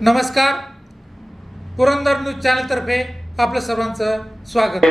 नमस्कार, Purandar news channel तर्फे आपलं सर्वांचं स्वागत।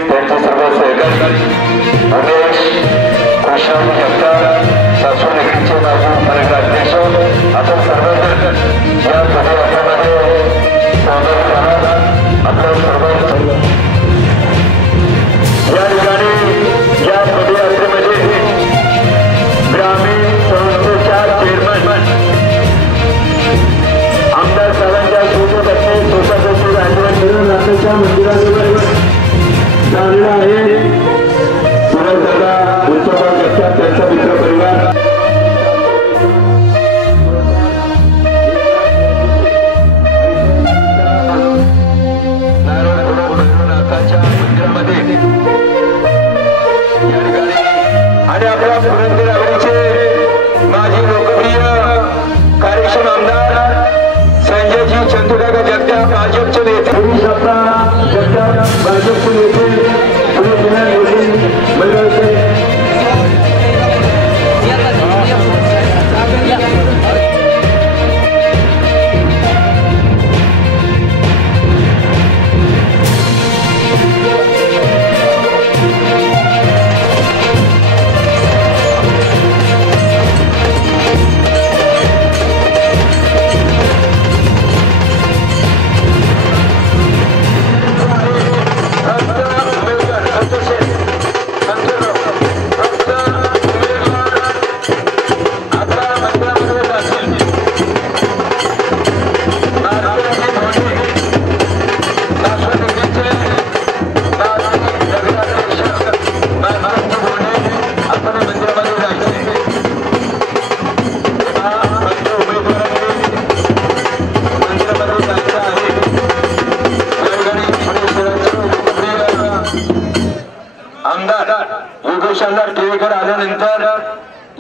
शानदार टिळेकर आल्यानंतर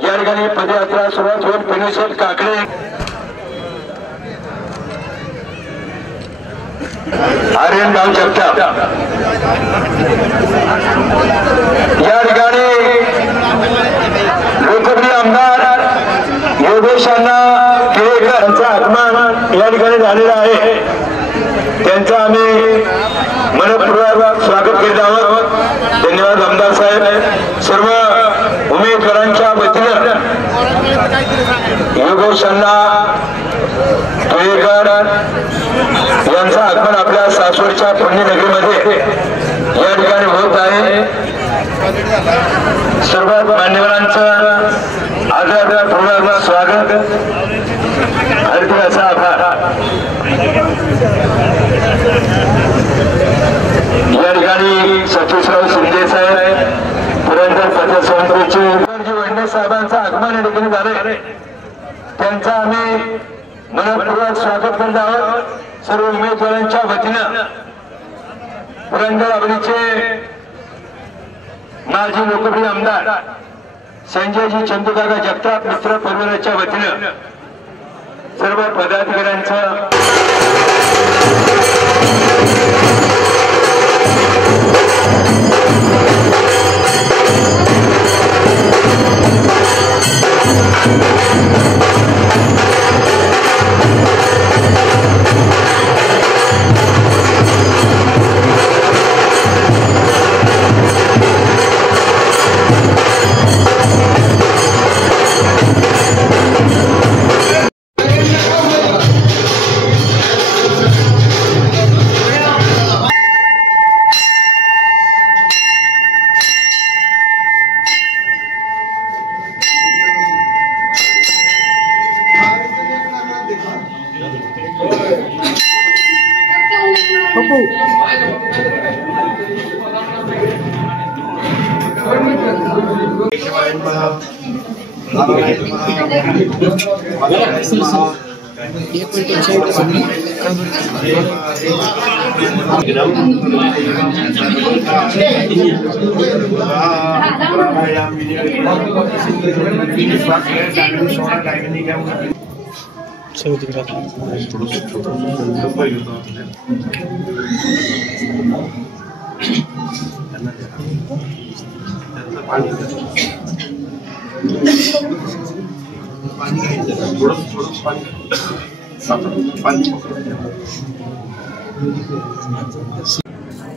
या ठिकाणी पदयात्रा सुरुवात होऊन पिनुशेठ काकडे आर्यनराव जगताप या ठिकाणी लोकप्रिय आमदार योगेश अण्णा टिळेकर यांचा आगमन या ठिकाणी झालेला आहे। त्यांचा आम्ही मनपूर्वक स्वागत करीत आहोत। धन्यवाद आमदार साहेब। सर्व उमेदवारांच्या वतीने योगेश अण्णा टिळेकर यांचं आगमन आपल्या सासवडच्या पुण्यनगरीमध्ये या ठिकाणी होत आहे। सर्व मान्यवरांचं आदरपूर्वक स्वागत, हार्दिक असा आभार। या ठिकाणी सतीशराव शिंदे साहेब पुरंदर पतसंस्थेचे वडणे साहेबांचं आगमन या ठिकाणी झाले, त्यांचा आम्ही मनपूर्वक स्वागत करत आहोत। सर्व उमेदवारांच्या वतीनं पुरंदर अवनीचे माजी लोकप्रिय आमदार संजयजी चंदूकाका जगताप मित्र परिवाराच्या वतीनं सर्व पदाधिकाऱ्यांचं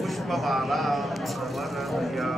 पुष्पमाला वरदया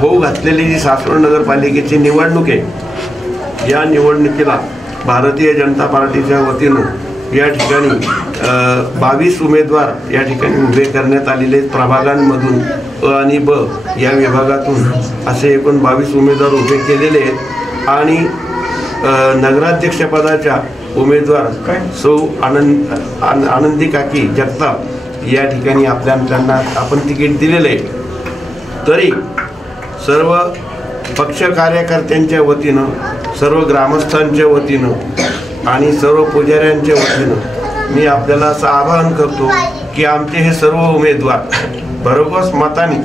होऊ घातलेली जी सासवड नगरपालिकेची निवडणूक आहे, या निवडणुकीला भारतीय जनता पार्टीच्या वतीनं या ठिकाणी 22 उमेदवार या ठिकाणी उभे करण्यात आलेले प्रभागांमधून अ आणि ब या विभागातून असे एकूण 22 उमेदवार उभे केलेले आहेत आणि नगराध्यक्षपदाच्या उमेदवार सौ आनंदी काकी जगताप या ठिकाणी त्यांना आपण तिकीट दिलेलं आहे। तरी सर्व पक्ष कार्यकर्त्यांच्या वतीनं, सर्व ग्रामस्थांच्या वतीनं आणि सर्व पुजाऱ्यांच्या वतीनं मी आपल्याला असं आवाहन करतो की आमचे हे सर्व उमेदवार भरघोस मताने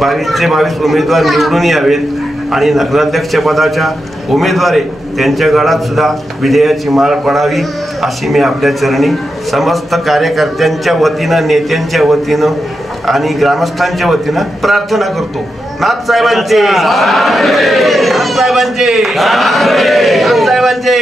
22चे 22 उमेदवार निवडून यावेत आणि नगराध्यक्षपदाच्या उमेदवार त्यांच्या गळात सुद्धा विजयाची माळ पडावी अशी मी आपल्या चरणी समस्त कार्यकर्त्यांच्या वतीनं, नेत्यांच्या वतीनं आणि ग्रामस्थांच्या वतीनं प्रार्थना करतो। नाथ साहेबांचे, नाथ साहेबांचे, नाथ साहेबांचे।